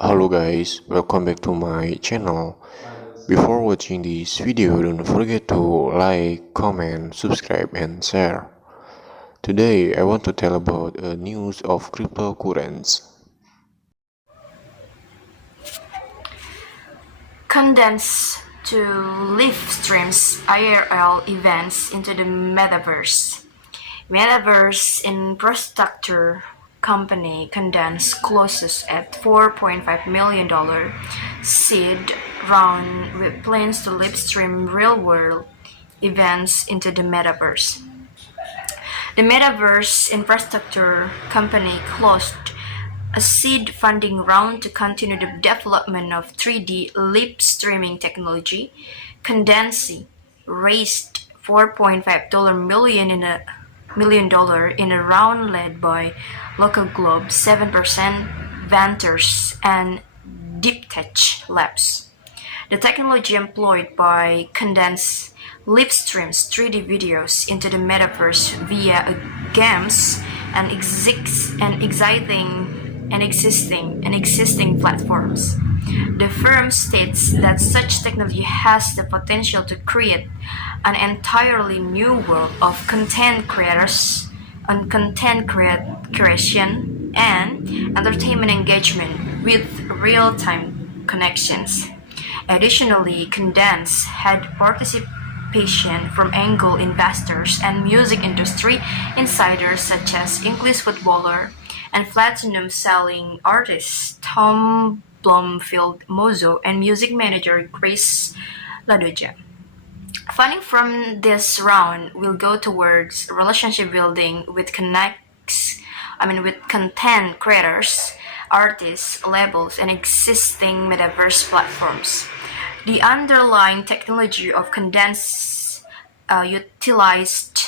Hello guys, welcome back to my channel. Before watching this video, don't forget to like, comment, subscribe and share. Today I want to tell about a news of cryptocurrencies. Condense to live streams IRL events into the metaverse. Metaverse infrastructure company Condense closes at $4.5 million seed round with plans to live stream real-world events into the metaverse. The metaverse infrastructure company closed a seed funding round to continue the development of 3D live streaming technology. Condense raised $4.5 million in a round led by Local Globe 7% Ventures and DeepTech Labs. The technology employed by Condense live streams 3D videos into the metaverse via games and existing platforms. The firm states that such technology has the potential to create an entirely new world of content creators on creation and entertainment engagement with real-time connections. Additionally, Condense had participation from angel investors and music industry insiders such as English footballer and platinum selling artist Tom Blomfield Mozo and music manager Chris Ladoja. Funding from this round will go towards relationship building with content creators, artists, labels, and existing metaverse platforms. The underlying technology of Condense utilized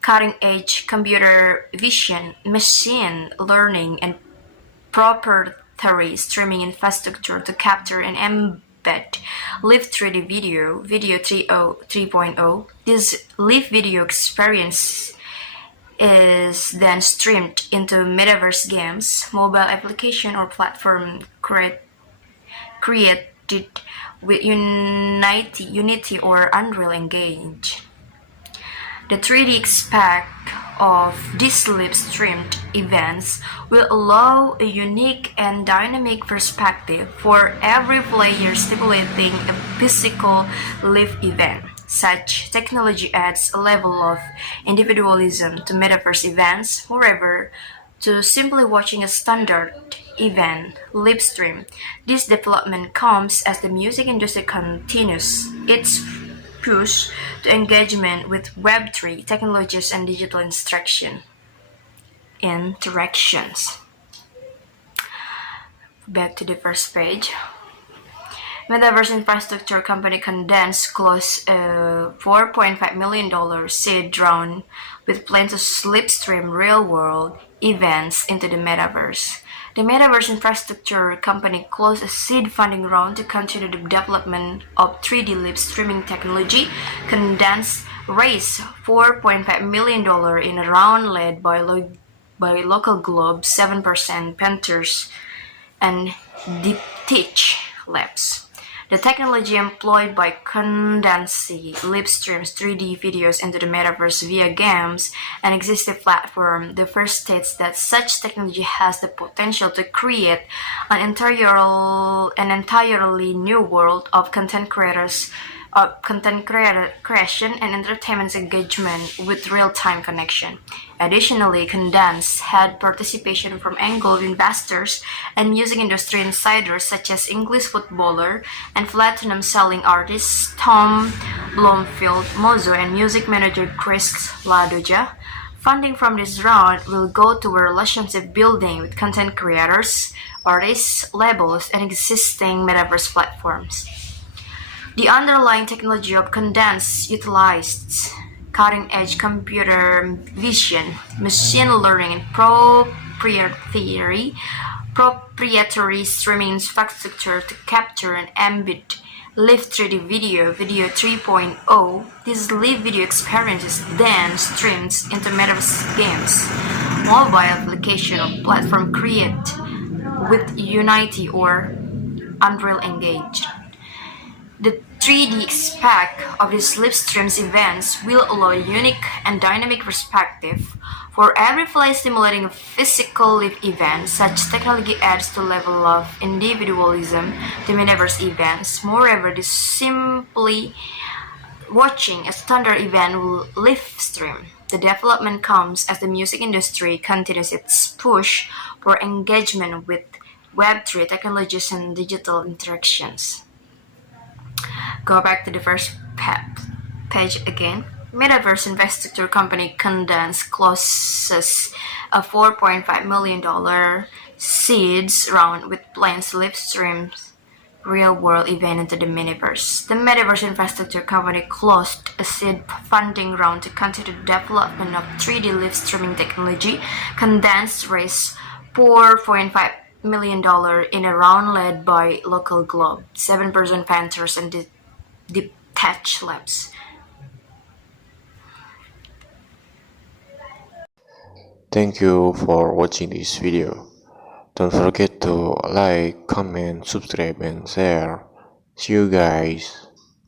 cutting-edge computer vision, machine learning, and proprietary streaming infrastructure to capture and embed live 3D video 3.0. This live video experience is then streamed into metaverse games, mobile application, or platform created with Unity or Unreal Engine. The 3D aspect of these live-streamed events will allow a unique and dynamic perspective for every player stimulating a physical live event. Such technology adds a level of individualism to metaverse events. Moreover, to simply watching a standard event live stream, this development comes as the music industry continues its push to engagement with Web3 technologies and digital interactions. Back to the first page. Metaverse infrastructure company Condense closed a $4.5 million seed round with plans to slipstream real-world events into the metaverse. The metaverse infrastructure company closed a seed funding round to continue the development of 3D live streaming technology. Condense raised $4.5 million in a round led by Local Globe 7% Ventures and DeepTech Labs. The technology employed by Condense live streams 3D videos into the metaverse via games and existing platform. The first states that such technology has the potential to create an entirely new world of content creation and entertainment engagement with real-time connection. Additionally, Condense had participation from angel investors and music industry insiders such as English footballer and platinum selling artist Tom Blomfield Mozo and music manager Chris Ladoja. Funding from this round will go toward relationship building with content creators, artists, labels, and existing metaverse platforms. The underlying technology of Condense utilized cutting-edge computer vision, machine learning, and proprietary streaming infrastructure to capture and embed live 3D video 3.0. This live video experience is then streamed into metaverse games, mobile application or platform create with Unity or Unreal Engine. The 3D aspect of these live streams events will allow a unique and dynamic perspective. For every play stimulating a physical live event, such technology adds to level of individualism to metaverse events. Moreover, this simply watching a standard event will live stream. The development comes as the music industry continues its push for engagement with Web3 technologies and digital interactions. Go back to the first page again. Metaverse investor company Condense closes a $4.5 million seeds round with plans to live streams real-world event into the metaverse. The metaverse infrastructure company closed a seed funding round to continue the development of 3D live streaming technology. Condense raised $4.5 million in a round led by Local Globe, 7% Ventures, and Detach Labs. Thank you for watching this video. Don't forget to like, comment, subscribe, and share. See you guys.